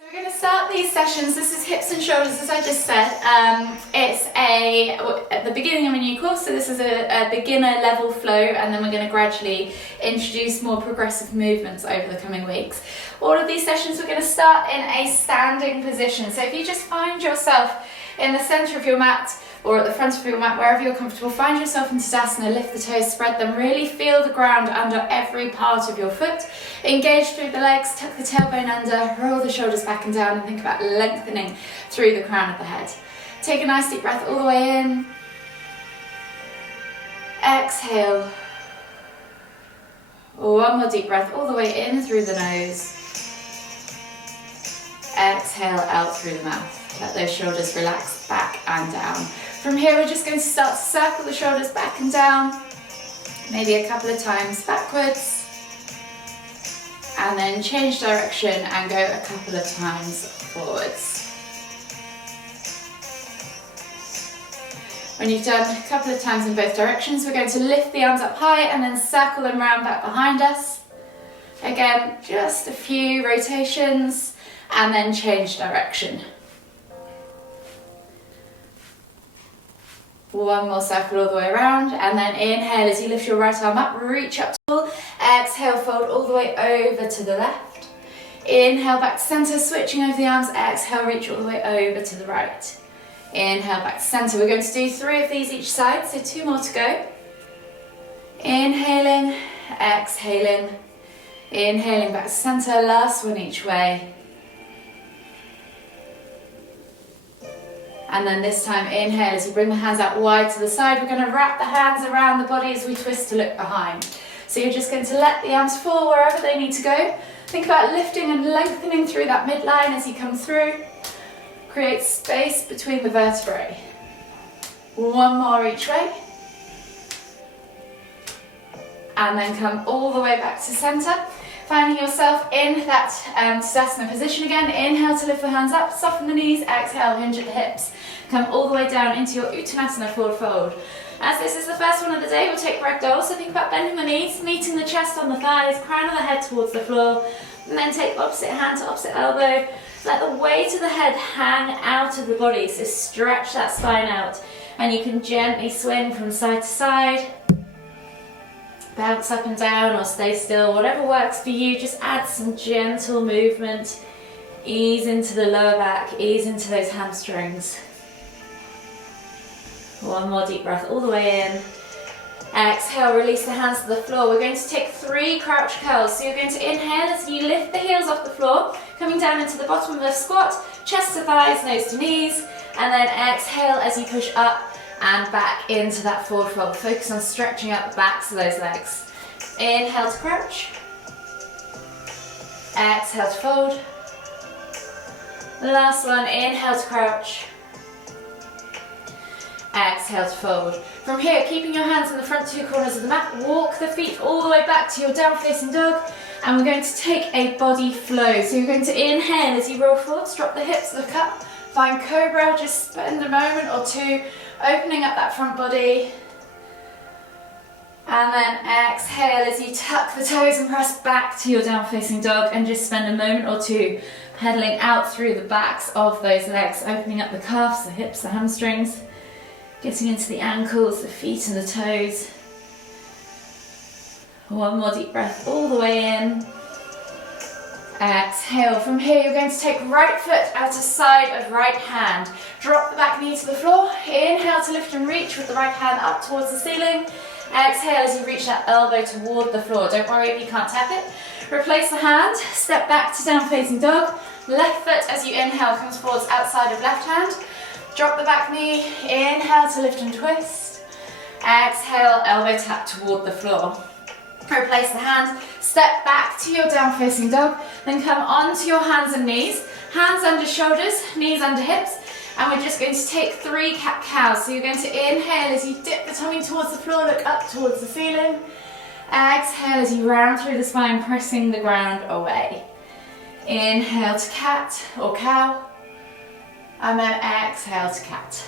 So we're going to start these sessions. This is hips and shoulders, as I just said. It's at the beginning of a new course, so this is a beginner level flow, and then we're going to gradually introduce more progressive movements over the coming weeks. All of these sessions we're going to start in a standing position. So if you just find yourself in the centre of your mat or at the front of your mat, wherever you're comfortable, find yourself in Tadasana, lift the toes, spread them, really feel the ground under every part of your foot. Engage through the legs, tuck the tailbone under, roll the shoulders back and down, and think about lengthening through the crown of the head. Take a nice deep breath all the way in. Exhale. One more deep breath all the way in through the nose. Exhale out through the mouth. Let those shoulders relax back and down. From here, we're just going to start to circle the shoulders back and down, maybe a couple of times backwards, and then change direction and go a couple of times forwards. When you've done a couple of times in both directions, we're going to lift the arms up high and then circle them round back behind us. Again, just a few rotations and then change direction. One more circle all the way around, and then inhale as you lift your right arm up, reach up tall. Exhale, fold all the way over to the left. Inhale back to centre, switching over the arms. Exhale, reach all the way over to the right. Inhale back to centre. We're going to do 3 of these each side, so 2 more to go. Inhaling, exhaling, inhaling back to centre, last one each way. And then this time, inhale as you bring the hands out wide to the side. We're going to wrap the hands around the body as we twist to look behind. So you're just going to let the arms fall wherever they need to go. Think about lifting and lengthening through that midline as you come through. Create space between the vertebrae. One more each way. And then come all the way back to centre. Finding yourself in that Tadasana position again. Inhale to lift the hands up, soften the knees, exhale, hinge at the hips. Come all the way down into your Uttanasana forward fold. As this is the first one of the day, we'll take ragdoll, so think about bending the knees, meeting the chest on the thighs, crown of the head towards the floor, and then take opposite hand to opposite elbow. Let the weight of the head hang out of the body, so stretch that spine out, and you can gently swing from side to side. Bounce up and down or stay still, whatever works for you. Just add some gentle movement. Ease into the lower back, ease into those hamstrings. One more deep breath all the way in. Exhale, release the hands to the floor. We're going to take 3 crouch curls. So you're going to inhale as you lift the heels off the floor, coming down into the bottom of the squat, chest to thighs, nose to knees, and then exhale as you push up and back into that forward fold. Focus on stretching out the backs of those legs. Inhale to crouch. Exhale to fold. Last one, inhale to crouch. Exhale to fold. From here, keeping your hands in the front 2 corners of the mat, walk the feet all the way back to your down facing dog, and we're going to take a body flow. So you're going to inhale as you roll forwards, drop the hips, look up, find cobra, just spend a moment or 2 opening up that front body, and then exhale as you tuck the toes and press back to your down facing dog, and just spend a moment or 2 pedaling out through the backs of those legs, opening up the calves, the hips, the hamstrings, getting into the ankles, the feet and the toes. One more deep breath all the way in. Exhale. From here, you're going to take right foot out to side of right hand. Drop the back knee to the floor. Inhale to lift and reach with the right hand up towards the ceiling. Exhale as you reach that elbow toward the floor. Don't worry if you can't tap it. Replace the hand. Step back to down facing dog. Left foot as you inhale comes forwards outside of left hand. Drop the back knee. Inhale to lift and twist. Exhale, elbow tap toward the floor. Replace the hand, step back to your down facing dog, then come onto your hands and knees, hands under shoulders, knees under hips, and we're just going to take 3 cat cows. So you're going to inhale as you dip the tummy towards the floor, look up towards the ceiling. Exhale as you round through the spine, pressing the ground away. Inhale to cat or cow, and then exhale to cat.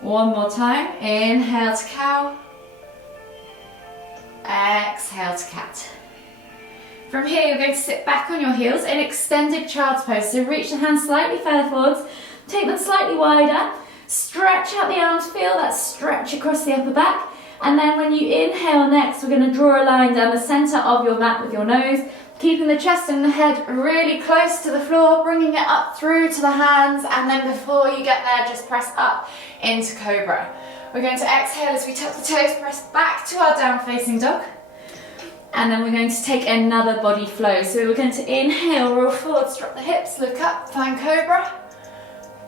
One more time, inhale to cow, exhale to cat. From here, you're going to sit back on your heels in extended child's pose. So reach the hands slightly further forwards, take them slightly wider, stretch out the arms, feel that stretch across the upper back. And then when you inhale next, we're going to draw a line down the center of your mat with your nose, keeping the chest and the head really close to the floor, bringing it up through to the hands, and then before you get there, just press up into Cobra. We're going to exhale as we tuck the toes, press back to our down facing dog. And then we're going to take another body flow. So we're going to inhale, roll forwards, drop the hips, look up, find Cobra.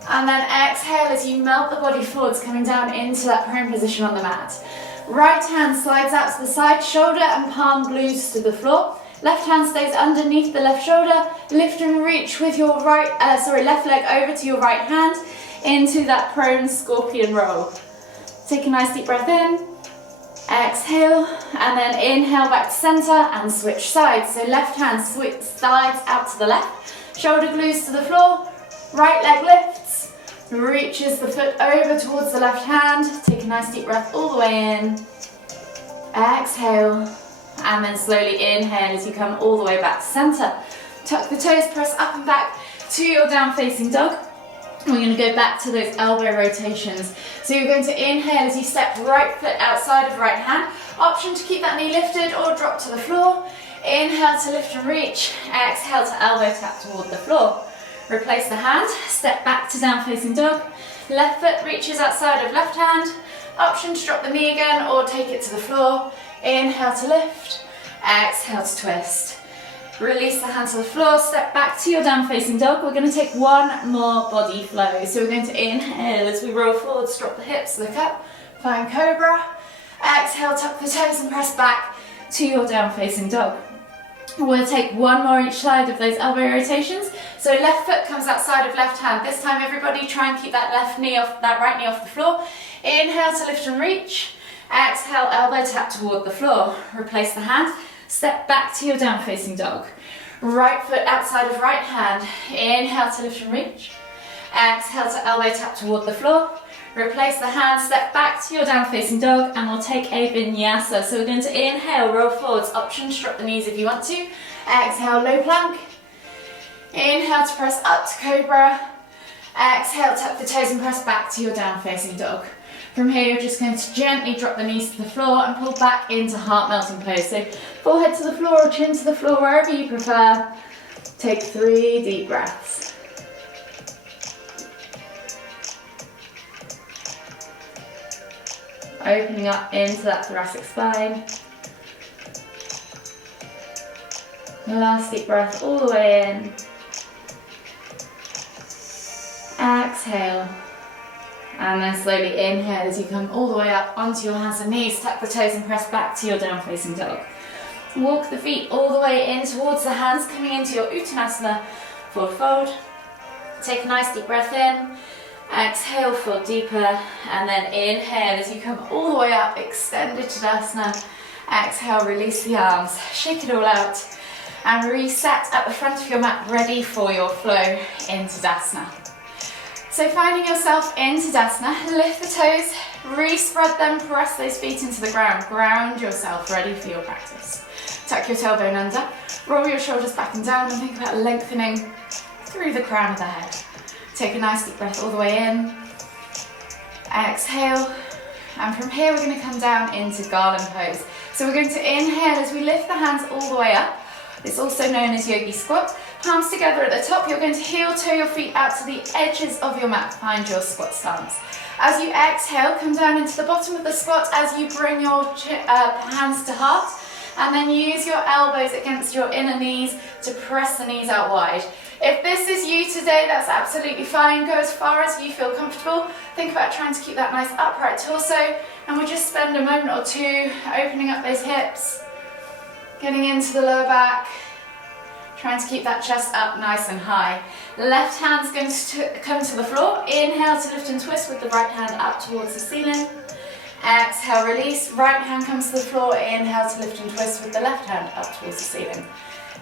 And then exhale as you melt the body forwards, coming down into that prone position on the mat. Right hand slides out to the side, shoulder and palm glues to the floor. Left hand stays underneath the left shoulder. Lift and reach with your left leg over to your right hand into that prone scorpion roll. Take a nice deep breath in. Exhale, and then inhale back to center and switch sides. So left hand slides out to the left, shoulder glues to the floor, right leg lifts, reaches the foot over towards the left hand. Take a nice deep breath all the way in. Exhale, and then slowly inhale as you come all the way back to center. Tuck the toes, press up and back to your down facing dog. We're going to go back to those elbow rotations. So you're going to inhale as you step right foot outside of right hand. Option to keep that knee lifted or drop to the floor. Inhale to lift and reach. Exhale to elbow tap toward the floor. Replace the hand. Step back to down facing dog. Left foot reaches outside of left hand. Option to drop the knee again or take it to the floor. Inhale to lift. Exhale to twist. Release the hands to the floor, step back to your down facing dog. We're going to take one more body flow. So we're going to inhale as we roll forwards, drop the hips, look up, find Cobra. Exhale, tuck the toes and press back to your down facing dog. We'll take one more each side of those elbow rotations. So left foot comes outside of left hand. This time everybody try and keep that right knee off the floor. Inhale to lift and reach. Exhale, elbow tap toward the floor. Replace the hand. Step back to your down facing dog. Right foot outside of right hand. Inhale to lift and reach. Exhale to elbow tap toward the floor. Replace the hand, step back to your down facing dog, and we'll take a vinyasa. So we're going to inhale, roll forwards. Option to drop the knees if you want to. Exhale, low plank. Inhale to press up to Cobra. Exhale, tuck the toes and press back to your down facing dog. From here, you're just going to gently drop the knees to the floor and pull back into heart melting pose. So forehead to the floor or chin to the floor, wherever you prefer. Take 3 deep breaths. Opening up into that thoracic spine. Last deep breath all the way in. Exhale. And then slowly inhale as you come all the way up onto your hands and knees. Tuck the toes and press back to your down facing dog. Walk the feet all the way in towards the hands, coming into your Uttanasana forward fold. Take a nice deep breath in. Exhale, fold deeper. And then inhale as you come all the way up, extended Tadasana. Exhale, release the arms. Shake it all out. And reset at the front of your mat, ready for your flow into Tadasana. So finding yourself in Tadasana, lift the toes, re-spread them, press those feet into the ground. Ground yourself, ready for your practice. Tuck your tailbone under, roll your shoulders back and down, and think about lengthening through the crown of the head. Take a nice deep breath all the way in. Exhale. And from here, we're going to come down into garland pose. So we're going to inhale as we lift the hands all the way up. It's also known as yogi squat. Palms together at the top. You're going to heel toe your feet out to the edges of your mat. Find your squat stance. As you exhale, come down into the bottom of the squat as you bring your hands to heart. And then use your elbows against your inner knees to press the knees out wide. If this is you today, that's absolutely fine. Go as far as you feel comfortable. Think about trying to keep that nice upright torso. And we'll just spend a moment or two opening up those hips, getting into the lower back, trying to keep that chest up nice and high. Left hand's going to come to the floor. Inhale to lift and twist with the right hand up towards the ceiling. Exhale, release. Right hand comes to the floor. Inhale to lift and twist with the left hand up towards the ceiling.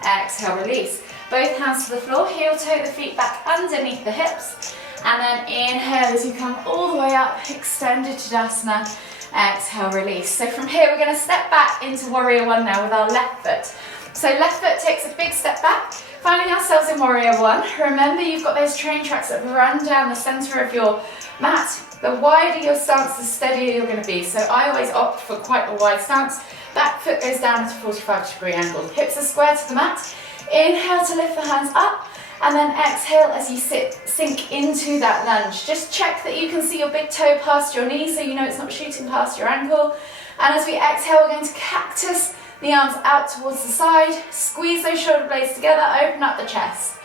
Exhale, release. Both hands to the floor. Heel toe the feet back underneath the hips. And then inhale as you come all the way up, extended Tadasana. Exhale, release. So from here, we're going to step back into Warrior One now with our left foot. So left foot takes a big step back, finding ourselves in warrior one. Remember, you've got those train tracks that run down the center of your mat. The wider your stance, the steadier you're going to be. So I always opt for quite a wide stance. Back foot goes down at a 45-degree angle. Hips are square to the mat. Inhale to lift the hands up, and then exhale as you sink into that lunge. Just check that you can see your big toe past your knee so you know it's not shooting past your ankle. And as we exhale, we're going to cactus the arms out towards the side. Squeeze those shoulder blades together, open up the chest.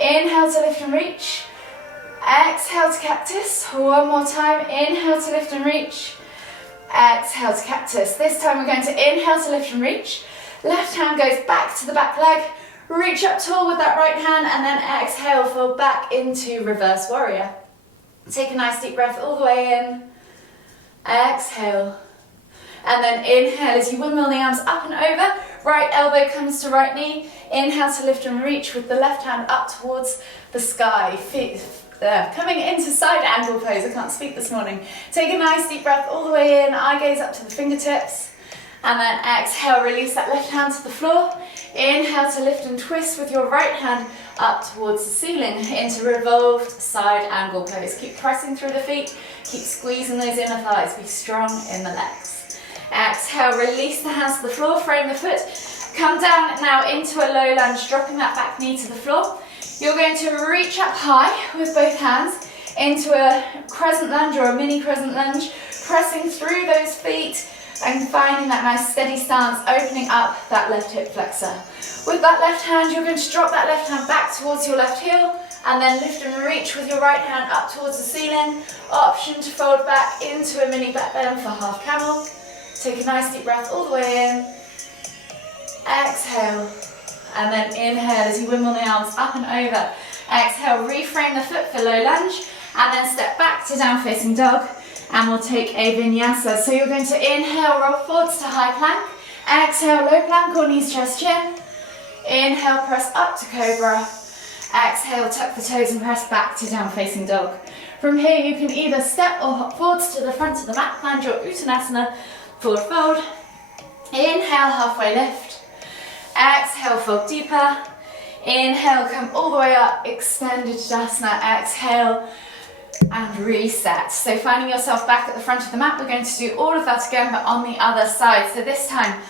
Inhale to lift and reach. Exhale to cactus. One more time. Inhale to lift and reach. Exhale to cactus. This time we're going to inhale to lift and reach. Left hand goes back to the back leg. Reach up tall with that right hand, and then exhale, fold back into reverse warrior. Take a nice deep breath all the way in. Exhale. And then inhale as you windmill the arms up and over. Right elbow comes to right knee. Inhale to lift and reach with the left hand up towards the sky. Feet coming into side angle pose. I can't speak this morning. Take a nice deep breath all the way in. Eye gaze up to the fingertips. And then exhale, release that left hand to the floor. Inhale to lift and twist with your right hand up towards the ceiling into revolved side angle pose. Keep pressing through the feet. Keep squeezing those inner thighs. Be strong in the legs. Exhale, release the hands to the floor, frame the foot. Come down now into a low lunge, dropping that back knee to the floor. You're going to reach up high with both hands into a crescent lunge or a mini crescent lunge, pressing through those feet and finding that nice steady stance, opening up that left hip flexor. With that left hand, you're going to drop that left hand back towards your left heel and then lift and reach with your right hand up towards the ceiling. Option to fold back into a mini back bend for half camel. Take a nice deep breath all the way in. Exhale. And then inhale as you windmill the arms up and over. Exhale, reframe the foot for low lunge and then step back to down facing dog. And we'll take a vinyasa. So you're going to inhale, roll forwards to high plank. Exhale, low plank or knees, chest, chin. Inhale, press up to cobra. Exhale, tuck the toes and press back to down facing dog. From here, you can either step or hop forwards to the front of the mat, plank or uttanasana, forward fold. Inhale, halfway lift. Exhale, fold deeper. Inhale, come all the way up, extended Tadasana. Exhale, and reset. So finding yourself back at the front of the mat, we're going to do all of that again, but on the other side. So this time,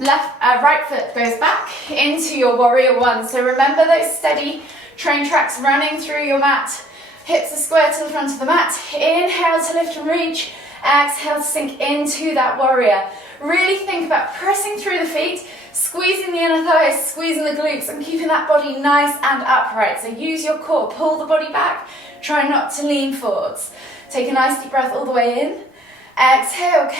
right foot goes back into your warrior one. So remember those steady train tracks running through your mat. Hips are square to the front of the mat. Inhale to lift and reach. Exhale to sink into that warrior. Really think about pressing through the feet, squeezing the inner thighs, squeezing the glutes, and keeping that body nice and upright. So use your core, pull the body back. Try not to lean forwards. Take a nice deep breath all the way in. Exhale.